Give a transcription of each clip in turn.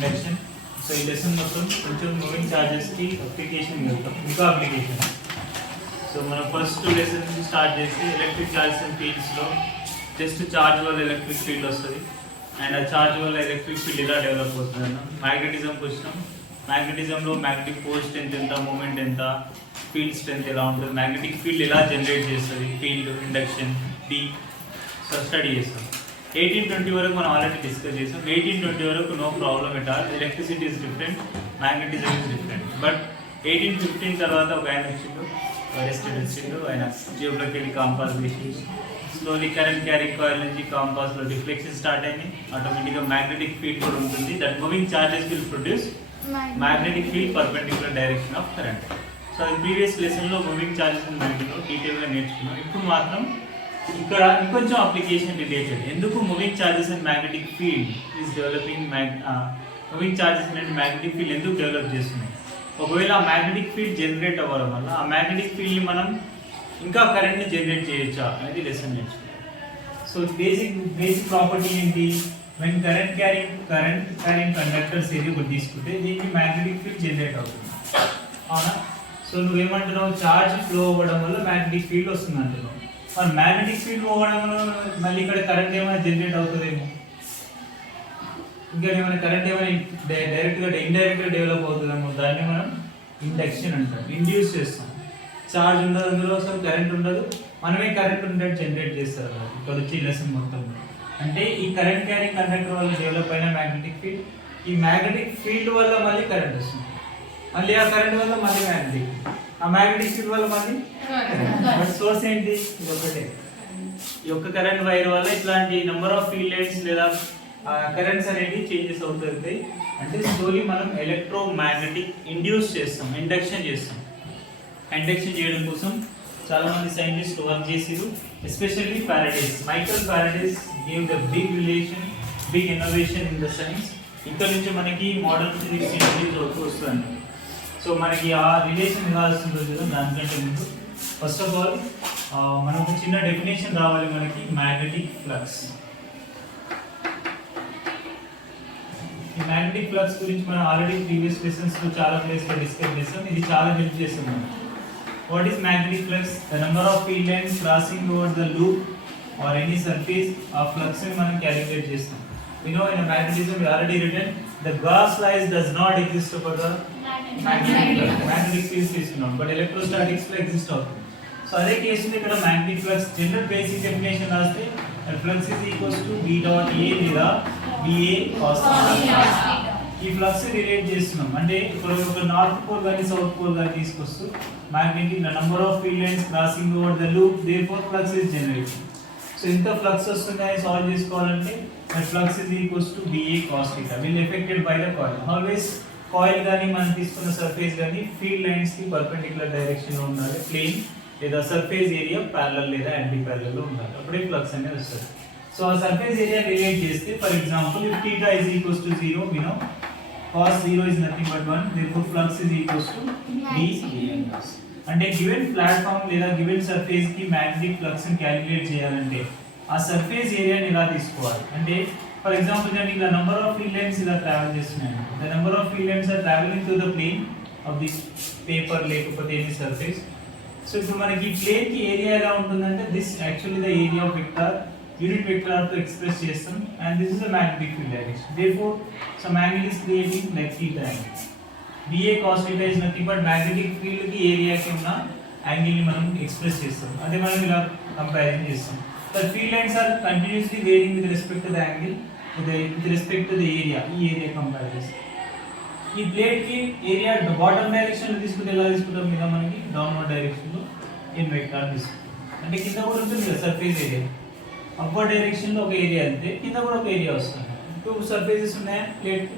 Induction. So ఈ lesson మొత్తం కొంచెం మూవింగ్ ఛార్జెస్కి అప్లికేషన్ వెళ్తాం, ఇంకా అప్లికేషన్. సో మనం ఫస్ట్ లెసన్ నుంచి స్టార్ట్ చేసి ఎలక్ట్రిక్ ఛార్జెస్ అండ్ ఫీల్డ్స్లో జస్ట్ ఛార్జ్ వల్ల ఎలక్ట్రిక్ ఫీల్డ్ వస్తుంది అండ్ ఆ ఛార్జ్ వల్ల ఎలక్ట్రిక్ ఫీల్డ్ ఎలా డెవలప్ అవుతుంది అన్న. మ్యాగ్నెటిజంకి వచ్చినాం. మ్యాగ్నెటిజంలో మ్యాగ్నెటిక్ పోల్ స్ట్రెంత్ ఎంత, మూమెంట్ ఎంత, ఫీల్డ్ స్ట్రెంత్ ఎలా ఉంటుంది, మ్యాగ్నెటిక్ ఫీల్డ్ ఎలా జనరేట్ చేస్తుంది, ఫీల్డ్, ఇండక్షన్, డి స్టడీ చేస్తాం. 1820 వరకు మనం ఆల్రెడీ డిస్కస్ చేసాం. 1820 వరకు no problem at all. Electricity is different, magnetism is different. But 1815 తర్వాత ఒక ఆయన వచ్చిండు, వచ్చిండు, ఆయన జేబులోకి వెళ్ళి కాంపాస్ వేసి స్లోలీ కరెంట్ క్యారింగ్ కాయిల్ నుంచి కాంపాస్లో డిఫ్లెక్షన్ స్టార్ట్ అయింది. ఆటోమేటిక్గా మ్యాగ్నెటిక్ ఫీల్డ్ కూడా ఉంటుంది. That moving charges will produce magnetic field perpendicular direction of current. So అది ప్రీవియస్ లెసన్లో మూవింగ్ చార్జెస్ మ్యాగ్నెటిక్లో డీటెయిల్గా నేర్చుకున్నాం. ఇప్పుడు మాత్రం ఇక్కడ ఇంకొంచెం అప్లికేషన్ రిలేటెడ్. ఎందుకు moving charges and magnetic field is developing, moving charges and magnetic field ఎందుకు డెవలప్ చేస్తున్నాయి, ఒకవేళ ఆ మ్యాగ్నెటిక్ ఫీల్డ్ జనరేట్ అవ్వడం వల్ల ఆ మ్యాగ్నెటిక్ ఫీల్డ్ని మనం ఇంకా కరెంట్ని జనరేట్ చేయొచ్చా అనేది లెసన్ నేర్చుకుంటాం. సో బేసిక్ ప్రాపర్టీ ఏంటి, వెన్ కరెంట్ క్యారింగ్ కండక్టర్స్ ఏది ఒకటి తీసుకుంటే దీనికి మ్యాగ్నెటిక్ ఫీల్డ్ జనరేట్ అవుతుంది, అవునా? సో నువ్వేమంటున్నావు, ఛార్జ్ ఫ్లో అవ్వడం వల్ల మ్యాగ్నెటిక్ ఫీల్డ్ వస్తుంది అంటున్నావు. మరి మ్యాగ్నెటిక్ ఫీల్డ్ పోవడం వల్ల మళ్ళీ ఇక్కడ కరెంట్ ఏమైనా జనరేట్ అవుతుందేమో, ఇంకా ఏమైనా కరెంట్ ఏమైనా డైరెక్ట్గా ఇండైరెక్ట్గా డెవలప్ అవుతుందేమో, దాన్ని మనం ఇండక్షన్ అంటాం. ఇండ్యూస్ చేస్తాం. ఛార్జ్ ఉండదు, అందులో అసలు కరెంట్ ఉండదు, మనమే కరెంట్ ఉండేది జనరేట్ చేస్తారు కదా. ఇక్కడ వచ్చి లెసన్ మొత్తం అంటే ఈ కరెంట్ క్యారింగ్ కండక్టర్ వల్ల డెవలప్ అయిన మ్యాగ్నెటిక్ ఫీల్డ్, ఈ మ్యాగ్నెటిక్ ఫీల్డ్ వల్ల మళ్ళీ కరెంట్ వస్తుంది, మళ్ళీ ఆ కరెంట్ వల్ల మళ్ళీ మ్యాగ్నెటిక్, ఆ మ్యాగ్నెటిక్ ఫీల్డ్ వల్ల మళ్ళీ బట్ సోర్స్ ఏంటి, ఇది ఒకటే. ఈ యొక్క కరెంట్ వైర్ వల్ల ఇట్లాంటి నెంబర్ ఆఫ్ ఫీల్డ్ లైన్స్ లేదా కరెంట్స్ అనేవి చేంజెస్ అవుతాయి. అంటే స్లోలీ మనం ఎలక్ట్రో మ్యాగ్నెటిక్ ఇండ్యూస్ చేస్తాం, ఇండక్షన్ చేస్తాం. ఇండక్షన్ చేయడం కోసం చాలా మంది సైంటిస్టులు వర్క్ చేసారు, especially Faraday's. Michael Faraday's gave the big innovation in the science. ఇక్కడ నుంచి మనకి మోడర్న్ ఫిజిక్స్ ఇంట్రడ్యూస్ అవుతూ వస్తుంది. సో మనకి ఆ రిలేషన్ ఎలా వస్తుందో కదా, దానికంటే ముందు ఫస్ట్ ఆఫ్ ఆల్ మనకు చిన్న డెఫినేషన్ రావాలి మనకి. మ్యాగ్నెటిక్ ఫ్లక్స్, ఈ మ్యాగ్నెటిక్ ఫ్లక్స్ గురించి మనం ఆల్రెడీ ప్రీవియస్ లెసన్స్లో చాలా ప్లేస్లో డిస్కస్ చేస్తాం. ఇది చాలా హెల్ప్ చేస్తుంది మనకి. What is magnetic flux? The number of field lines crossing over the loop or any surface ఆ ఫ్లక్స్ని మనం క్యాలిక్యులేట్ చేస్తాం. We know in a magnetism we already written the Gauss laws does not exist for the magnetic fields తీసుకున్నాం, but electrostatics లో exist అవుతుంది. So అదే కేసులో ఇక్కడ magnetic flux general basic definition రాస్తే flux is equals to B dot A లేదా BA cos theta. ఈ ఫ్లక్స్ రిలేట్ చేస్తున్నాం అంటే ఇప్పుడు ఒక నార్త్ పోల్ కానీ సౌత్ పోల్ కానీ తీసుకొస్తూ magnetic number of field lines crossing over the loop therefore flux is generated. So ఇంత ఫ్లక్స్ వస్తున్నాయి సాల్వ్ చేసుకోవాలంటే flux is equals to BA cos theta will affected by the coil. Always coil కానీ మనం తీసుకున్న surface కానీ field lines కి perpendicular direction లో ఉండాలి, ప్లేన్ లేదా సర్ఫేస్ ఏరియా ప్యారలల్ లేదా యాంటీ ప్యారలల్ లో ఉండాలి, అప్పుడే ఫ్లక్స్ అనేది వస్తుంది. సో ఆ సర్ఫేస్ ఏరియా రిలేట్ చేస్తే for example if theta is equals to 0, we know cos 0 is nothing but 1, therefore flux is equals to B. అంటే గివెన్ ప్లాట్ఫామ్ లేదా గివెన్ సర్ఫేస్ కి మ్యాగ్నెటిక్ ఫ్లక్స్ ని క్యాలిక్యులేట్ చేయాలంటే ఆ సర్ఫేస్ ఏరియాని ఎలా తీసుకోవాలి అంటే ఫర్ ఎగ్జాంపుల్ నేను ఇలా నంబర్ ఆఫ్ ఫీల్డ్ లైన్స్ ఇలా ట్రావెల్ చేస్తున్నాను. The number of field lines are travelling through the plane of this paper లేకపోతే ఎనీ సర్ఫేస్. సో ఇప్పుడు మనకి ప్లేన్ కి ఏరియా ఎలా ఉంటుందంటే this actually the area of vector, unit vector తో express చేస్తాం and this is the magnetic field direction. Therefore so magnet is creating like theta angle. BA cos theta is nothing but magnetic field కి area కి ఉన్న angle ని మనం express చేస్తాం. అదే మనం ఇలా కంపారిజన్ చేస్తాం. The field lines are continuously varying with respect to the angle, with respect to the area. ఈ ఏరియా కంపారిజన్. ఈ ప్లేట్ కి ఏరియా బాటమ్ డైరెక్షన్ లో తీసుకుంటే ఎలా తీసుకుంటాం మీద మనకి డౌన్వర్డ్ డైరెక్షన్ లో ఇన్ వెక్టర్ తీసుకుంటాం. అంటే కింద కూడా ఉంటుంది కదా సర్ఫేస్ ఏరియా, అప్వర్డ్ డైరెక్షన్ లో ఒక ఏరియా అంటే కింద కూడా ఒక ఏరియా వస్తుంది. 2 సర్ఫేసెస్ ఉన్నాయి ప్లేట్,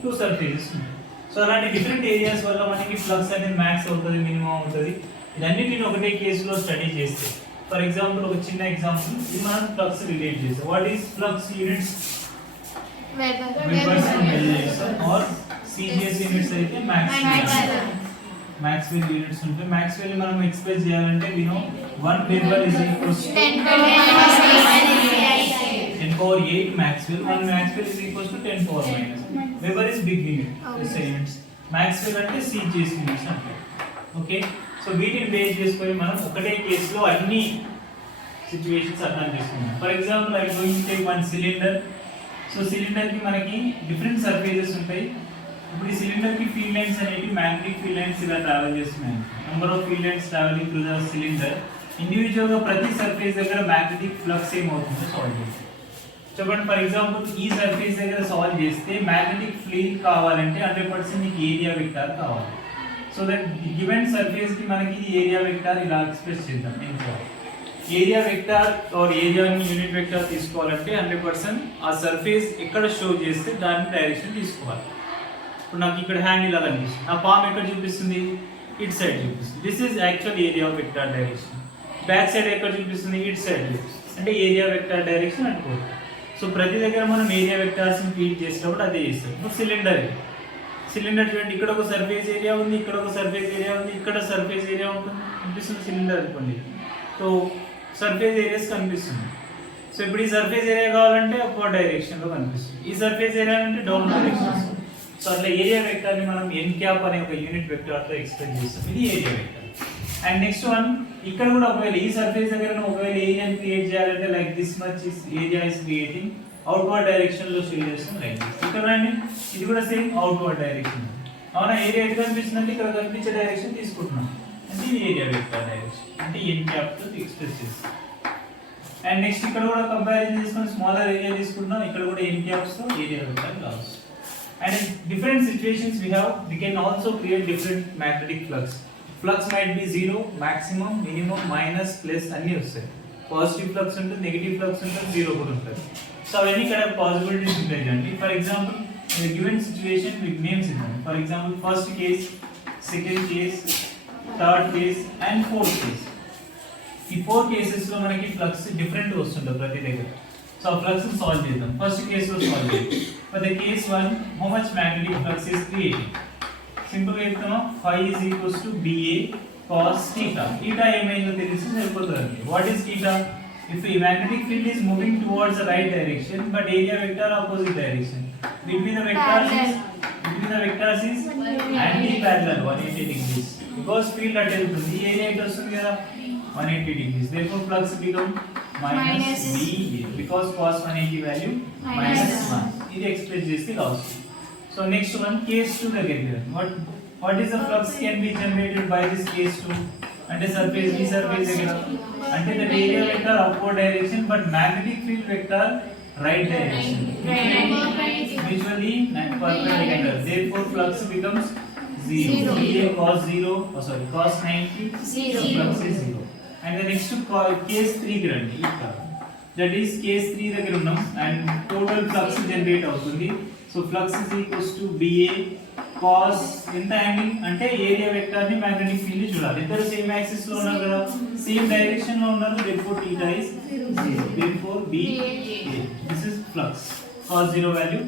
2 సర్ఫేసెస్ ఉన్నాయి. సో అలాంటి డిఫరెంట్ ఏరియాస్ వల్ల మనకి ఫ్లక్స్ అనేది మ్యాక్స్ అవుతుంది, మినిమం అవుతుంది. ఇదన్నిటిని ఒకటే కేసులో స్టడీ చేస్తే ఫర్ ఎగ్జాంపుల్ ఒక చిన్న ఎగ్జాంపుల్ ఇది మనం ఫ్లక్స్ రిలేట్ చేస్తాం. What is flux units? Webers or CGS units అయితే మాక్స్వెల్ యూనిట్స్ ఉంటాయి. మాక్స్వెల్ మనం ఎక్స్ప్రెస్ చేయాలంటే we know 1 weber is equals to 10 power 8 Maxwell, 1 Maxwell is equals to 10 power minus. Weber is big unit SI units, Maxwell అంటే CGS units అంటారు. Okay, so వీటిని base చేసుకొని మనం ఒకటే కేసులో అన్ని సిచ్యువేషన్స్ అర్థం చేసుకున్నాం. For example I going to take one cylinder. So cylinder కి మనకి డిఫరెంట్ సర్ఫేసెస్ ఉంటాయి. ఇప్పుడు ఈ సిలిండర్ కి ఫీల్డ్ లైన్స్ అనేవి మ్యాగ్నెటిక్ ఫీల్డ్ లైన్స్ ఇలా ట్రావెల్ చేస్తున్నాయి. Number of field lines travelling through the cylinder. Individual గా ప్రతి సర్ఫేస్ దగ్గర మ్యాగ్నెటిక్ ఫ్లక్స్ ఏమవుతుందో సాల్వ్ చేస్తాం. చెప్పండి, ఫర్ ఎగ్జాంపుల్ ఈ సర్ఫేస్ దగ్గర సాల్వ్ చేస్తే మ్యాగ్నెటిక్ ఫీల్డ్ కావాలంటే 100% నీకు ఏరియా వెక్టార్ కావాలి. సో దట్ గివెన్ సర్ఫేస్ కి మనకి ఏరియా వెక్టార్ ఇలా ఎక్స్ప్రెస్ చేద్దాం. ఏరియా వెక్టార్ ఆర్ ఏరియాని యూనిట్ వెక్టార్ తీసుకోవాలంటే 100% ఆ సర్ఫేస్ ఎక్కడ షో చేస్తే దాని డైరెక్షన్ తీసుకోవాలి. ఇప్పుడు నాకు ఇక్కడ హ్యాండ్ ఇలా కనిపిస్తుంది, నా పామ్ ఎక్కడ చూపిస్తుంది, ఇట్ సైడ్ చూపిస్తుంది. This is actual area of vector direction. Back side ఎక్కడ చూపిస్తుంది, ఇట్ సైడ్ చూపిస్తుంది, అంటే ఏరియా వెక్టార్ డైరెక్షన్ అనుకోవచ్చు. సో ప్రతి దగ్గర మనం ఏరియా వెక్టార్స్ ఫీడ్ చేసేటప్పుడు అదే చేస్తాం. ఇప్పుడు సిలిండర్ చూడండి, ఇక్కడ ఒక సర్ఫేస్ ఏరియా ఉంది, ఇక్కడ ఒక సర్ఫేస్ ఏరియా ఉంది, ఇక్కడ సర్ఫేస్ ఏరియా ఉంటుంది కనిపిస్తుంది సిలిండర్ అనుకోండి. సో సర్ఫేస్ ఏరియాస్ కనిపిస్తుంది. సో ఇప్పుడు ఈ సర్ఫేస్ ఏరియా కావాలంటే అప్వర్డ్ డైరెక్షన్ లో కనిపిస్తుంది, ఈ సర్ఫేస్ ఏరియా అంటే డౌన్ డైరెక్షన్. సో అట్లా ఏరియా వెక్టార్ ని మనం n క్యాప్ అనే ఒక యూనిట్ వెక్టార్ తో ఎక్స్ప్రెస్ చేస్తాం. ఇది area vector. And next one, ఇక్కడ కూడా ఒకవేళ ఈ సర్ఫేస్ దగ్గర ఒకవేళ ఏరియాని క్రియేట్ చేయాలంటే like this much is area is creating, outward direction లో షో చేస్తాం లైక్ దిస్. ఇక్కడ రండి, ఇది కూడా సేమ్ అవుట్వర్డ్ డైరెక్షన్. అవునా, ఏరియా ఎటు కనిపిస్తుందంటే ఇక్కడ కనిపించే డైరెక్షన్ తీసుకుంటున్నాం, అంటే ఇది ఏరియా వెక్టార్ డైరెక్షన్, అంటే n క్యాప్ తో ఎక్స్ప్రెస్ చేస్తాం. అండ్ నెక్స్ట్ ఇక్కడ కూడా కంపారిజన్ చేసుకొని స్మాలర్ ఏరియా తీసుకుంటున్నాం, ఇక్కడ కూడా n క్యాప్స్ తో ఏరియా వెక్టార్ రావచ్చు. And in different situations we can also create different magnetic flux. Flux might be 0, maximum, minimum, minus, plus అన్ని వస్తాయి. పాజిటివ్ ఫ్లక్స్ ఉంటుంది, నెగటివ్ ఫ్లక్స్ ఉంటుంది, 0 కూడా ఉంటుంది. సో అవన్నీ ఇక్కడ పాసిబిలిటీస్ ఉంటాయి అండి. For example in a given situation with names ఇద్దాం. For example first case, second case, third case and fourth case. ఈ 4 కేసెస్ లో మనకి ఫ్లక్స్ డిఫరెంట్ వస్తుంటుంది ప్రతి దగ్గర. సో ఆ ఫ్లక్స్ సాల్వ్ చేద్దాం. ఫస్ట్ కేస్ లో సాల్వ్ చేద్దాం. For the case 1, how much magnetic flux is created? Simple చెప్తాను, phi is equals to BA cos theta. Theta ఏమైందో తెలిసి సరిపోతుంది. What is theta? If a magnetic field is moving towards the right direction but area vector opposite direction, between the vectors is anti-parallel 180 degrees. Because field అటు వెళ్తుంది, area ఇటు వస్తుంది కదా 180 degrees. Therefore flux become minus BA because cos 180 value minus 1. ఇది express చేస్తే లాస్. So next one case 2 దగ్గరికి. what is the flux can be generated by this case 2? అంటే సర్ఫేస్ ఈ సర్ఫేస్ దగ్గర అంటే the area vector upward direction but magnetic field vector right direction, mutually perpendicular. Therefore flux becomes 0. cos 90 flux is 0. And the next case 3 కి రండి. That is case 3 దగ్గర ఉన్నాం and total flux generate అవుతుంది. So flux is equals to BA cos ఎంత angle అంటే area vector ని magnetic field చూడాలి. ఇద్దరు సేమ్ యాక్సిస్ లో ఉన్నారు కదా, సేమ్ డైరెక్షన్ లో ఉన్నారు. therefore theta is 0. therefore BA, this is flux cos 0 value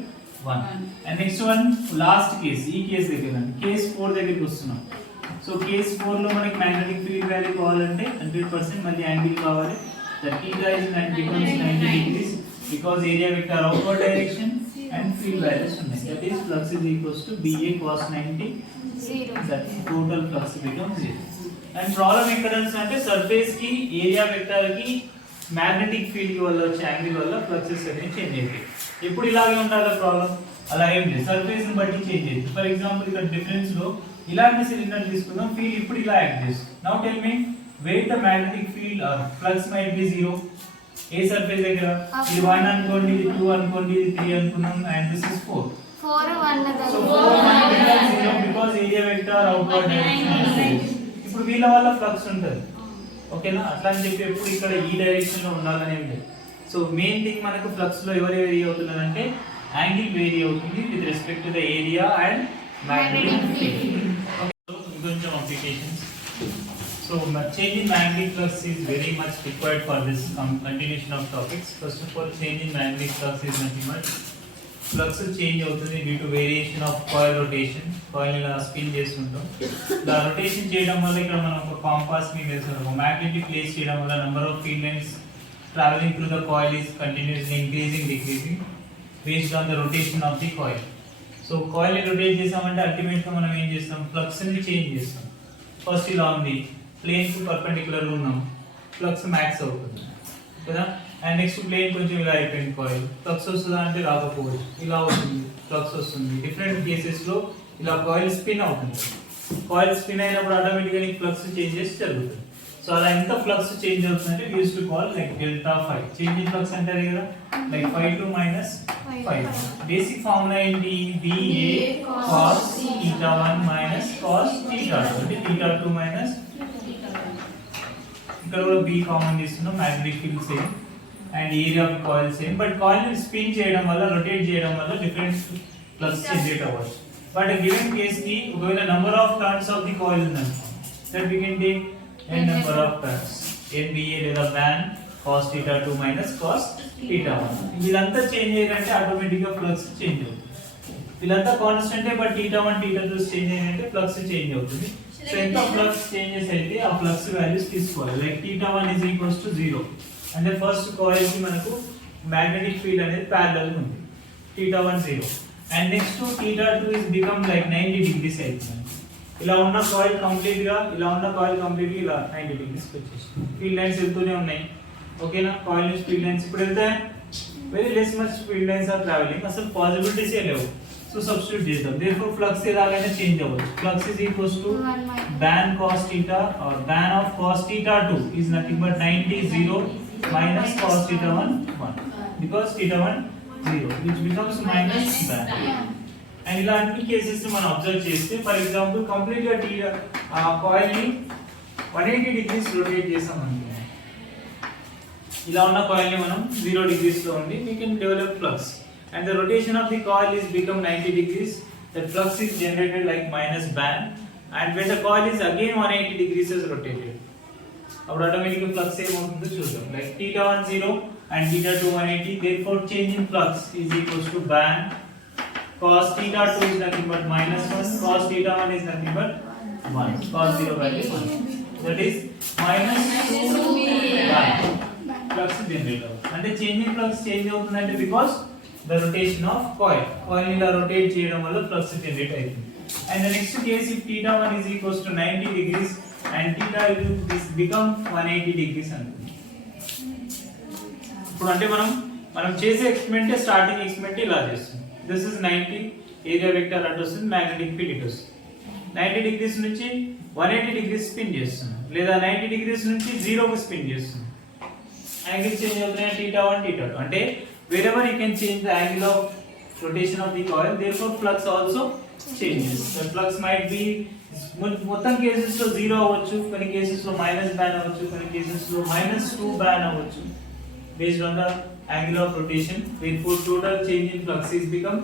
1. And next one last case, ఈ కేస్ దగ్గర కేస్ 4 దగ్గరికి వస్తున్నాం. సో కేస్ 4 లో మనకి మ్యాగ్నెటిక్ ఫీల్డ్ వాల్యూ కావాలంటే 100% మళ్ళీ యాంగిల్ కావాలి. The theta is becomes 90 degrees because area vector outward direction and field values ఉన్నాయి. That is flux is equals to BA cos 90 0. That is total flux becomes 0. And problem ఎక్కడ అంటే surface కి area vector కి magnetic field వల్ల వచ్చే angle వల్ల fluxes అనేవి change అవుతాయి. ఎప్పుడు ఇలాగే ఉండాలి ప్రాబ్లం, అలా ఏం లేదు, సర్ఫేస్ ని బట్టి చేంజ్ అవుతుంది. ఫర్ ఎగ్జాంపుల్ ఇక్కడ డిఫరెన్స్ లో ఇలాంటి సిలిండర్ తీసుకుందాం, ఫీల్డ్ ఇప్పుడు ఇలా యాక్ట్ చేస్తుంది. Now tell me where the magnetic field or flux might be 0. A surface దగ్గర ఇది 1 అనుకోండి, ఇది 2 అనుకోండి, ఇది 3 అనుకున్నాం and this is 4. 4 1 so 4 1 becomes 0 because area vector outward direction. ఇప్పుడు వీళ్ళ వల్ల ఫ్లక్స్ ఉంటుంది, ఓకేనా? అట్లా అని చెప్పి ఎప్పుడు ఇక్కడ ఈ డైరెక్షన్ లో ఉండాలని ఏం లేదు. సో మెయిన్ థింగ్ మనకు ఫ్లక్స్ లో ఎవరు వేరీ అవుతున్నారంటే యాంగిల్ వేరీ అవుతుంది with respect to the area and magnetic field. Okay, కొంచెం applications. So change in magnetic flux is very much required for this continuation of topics. First of all, change in magnetic flux is nothing but flux change అవుతుంది due to variation of coil rotation. coil ఇలా spin చేస్తుంటాం, దా rotation చేయడం వల్ల ఇక్కడ మనం ఒక compass ని వేస్తున్నాం. ఒక magnetic ప్లేస్ చేయడం వల్ల number of field lines traveling through the coil is continuously increasing decreasing based on the rotation of the coil. So coil ని రొటేట్ చేసామంటే అల్టిమేట్ గా మనం ఏం చేస్తాం, ఫ్లక్స్ ని చేంజ్ చేస్తాం. ఫస్ట్ ఇలా ఉంది, ప్లేన్ కు పర్పెండిక్యులర్ ఉన్నాం, ఫ్లక్స్ మ్యాక్స్ అవుతుంది కదా. అండ్ నెక్స్ట్ ప్లేన్ కొంచెం ఇలా అయిపోయింది కాయిల్, ఫ్లక్స్ వస్తుందా అంటే రాకపోవచ్చు, ఇలా అవుతుంది ఫ్లక్స్ వస్తుంది. డిఫరెంట్ కేసెస్ లో ఇలా కాయిల్ స్పిన్ అవుతుంది. కాయిల్ స్పిన్ అయినప్పుడు ఆటోమేటిక్గా నీకు ఫ్లక్స్ చేంజెస్ జరుగుతుంది. సో అలా ఎంత ఫ్లక్స్ చేంజ్ అవుతుందంటే we used to call like delta phi. Change in flux అంటారు కదా, like phi 2 minus phi 1. Basic formula ఏంటి, VA cos theta 1 minus cos theta 2 అంటే theta 2 minus, ఇక్కడ కూడా B కామన్ తీసుకున్నాం, magnetic field same and area of coil same. But coil ని spin చేయడం వల్ల, రొటేట్ చేయడం వల్ల డిఫరెంట్ ఫ్లక్స్ జనరేట్ అవ్వచ్చు. బట్ గివెన్ కేస్ కి ఒకవేళ number of turns of the coil ఉందనుకో, that we can take n number of turns, NBA లేదా ban cos theta 2 minus cos theta 1. వీళ్ళంతా చేంజ్ అయ్యారంటే ఆటోమేటిక్ గా ఫ్లక్స్ చేంజ్ అవుతుంది. వీళ్ళంతా కాన్స్టెంటే, బట్ theta 1 theta 2 చేంజ్ అయ్యారంటే ఫ్లక్స్ చేంజ్ అవుతుంది. So ఎంత ఫ్లక్స్ చేంజెస్ అయితే ఆ ఫ్లక్స్ వాల్యూస్ తీసుకోవాలి. Like theta 1 is equals to 0 అంటే ఫస్ట్ కాయిల్ కి మనకు మ్యాగ్నెటిక్ ఫీల్డ్ అనేది ప్యారలల్ ఉంది, theta 1 0. And next theta 2 is become like 90 degrees అవుతుంది. ఇలా ఉన్న కాయిల్ కంప్లీట్ గా, ఇలా ఉన్న కాయిల్ కంప్లీట్ గా ఇలా 90 డిగ్రీస్ వచ్చేసింది. ఫీల్డ్ లైన్స్ వెళ్తూనే ఉన్నాయి, ఓకేనా. కాయిల్ నుంచి ఫీల్డ్ లైన్స్ ఇప్పుడు వెళ్తాయి, very less much field lines are travelling, అసలు పాసిబిలిటీస్ ఏ లేవు. సో సబ్స్టిట్యూట్ చేద్దాం. దేర్ఫోర్ ఫ్లక్స్ ఎలాగైనా చేంజ్ అవ్వచ్చు. Flux is equals to ban cos theta or ban of cos theta 2 is nothing but 90 0 minus cos theta 1 1 because theta 1 0 which becomes minus ban. And ఇలాంటి cases మనం observe చేస్తే, for example complete గా coil ని 180 degrees rotate చేసాం అనుకో, ఇలా ఉన్న coil ని మనం 0 డిగ్రీస్ లో ఉండి we can develop flux and the rotation of the coil is become 90 degrees. The flux is generated like minus ban, and when the coil is again 180 degrees is rotated, అప్పుడు automatic గా flux ఏమవుతుందో చూద్దాం. Like theta 1 0 and theta 2 180, therefore change in flux is equals to ban cos theta 2 is nothing but minus 1, cos theta 1 is nothing but 1, cos 0 value 1, that is minus 2 ban. Flux generate అవుతుంది. అంటే change in flux change అవుతుందంటే because the rotation of coil ఇలా rotate చేయడం వల్ల flux generate అవుతుంది. And the next case if theta 1 is equals to 90 degrees and theta is become 180 degrees అనుకుంది. ఇప్పుడు అంటే మనం చేసే ఎక్స్పెరిమెంట్, స్టార్టింగ్ ఎక్స్పెరిమెంట్ ఇలా చేస్తాం. This is 90, ఏరియా వెక్టర్ అటు వస్తుంది, మ్యాగ్నెటిక్ ఫీల్డ్ ఇటు వస్తుంది. 90 డిగ్రీస్ నుంచి 180 డిగ్రీస్ స్పిన్ చేస్తున్నాం, లేదా 90 డిగ్రీస్ నుంచి 0 కి స్పిన్ చేస్తున్నాం. యాంగిల్ చేంజ్ అవుతున్నాయి, theta 1 theta 2. అంటే wherever you can change the angle of rotation of the coil, therefore flux also changes. The flux might be మొత్తం కేసెస్ లో 0 అవ్వచ్చు, కొన్ని కేసెస్ లో మైనస్ బ్యాన్ అవ్వచ్చు, కొన్ని కేసెస్ లో -2 బ్యాన్ అవ్వచ్చు, based on the angle of rotation. Therefore total change in flux is become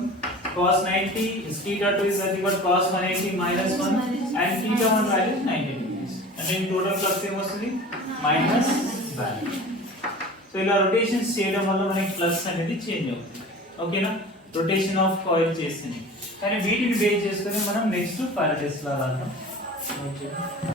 cos 90 is theta 2 is nothing but cos 180 minus 1 and theta 1 value is 90 degrees. And then total flux ఏమొస్తుంది minus ban. So ఇలా rotations చేయడం వల్ల మనకి flux అనేది change అవుతుంది, ఓకేనా. Rotation of coil చేసింది, కానీ వీటిని బేస్ చేసుకొని మనం నెక్స్ట్ ఫారడేస్ లా రాద్దాం. ఓకే.